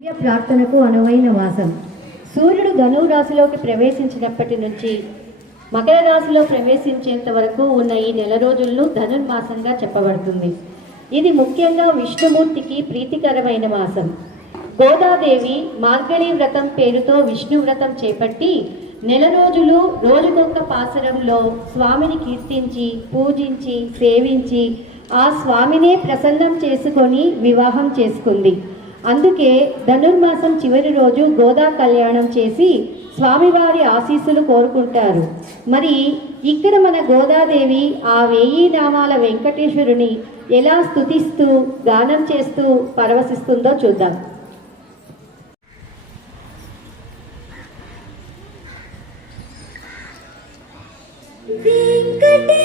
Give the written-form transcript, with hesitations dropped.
ప్రార్థనకు అనువైన మాసం. సూర్యుడు ధనువు రాశిలోకి ప్రవేశించినప్పటి నుంచి మకర రాశిలో ప్రవేశించేంత వరకు ఉన్న ఈ నెల రోజులను ధనుర్మాసంగా చెప్పబడుతుంది. ఇది ముఖ్యంగా విష్ణుమూర్తికి ప్రీతికరమైన మాసం. గోదాదేవి మార్గళి వ్రతం పేరుతో విష్ణు వ్రతం చేపట్టి నెల రోజులు రోజుకొక పాసరంలో స్వామిని కీర్తించి పూజించి సేవించి ఆ స్వామినే ప్రసన్నం చేసుకొని వివాహం చేసుకుంది. అందుకే ధనుర్మాసం చివరి రోజు గోదా కళ్యాణం చేసి స్వామివారి ఆశీస్సులు కోరుకుంటారు. మరి ఇక్కడ మన గోదాదేవి ఆ 1000 నామాల వెంకటేశ్వరుని ఎలా స్తుతిస్తూ గానం చేస్తూ పరవశిస్తుందో చూద్దాం. వెంకటే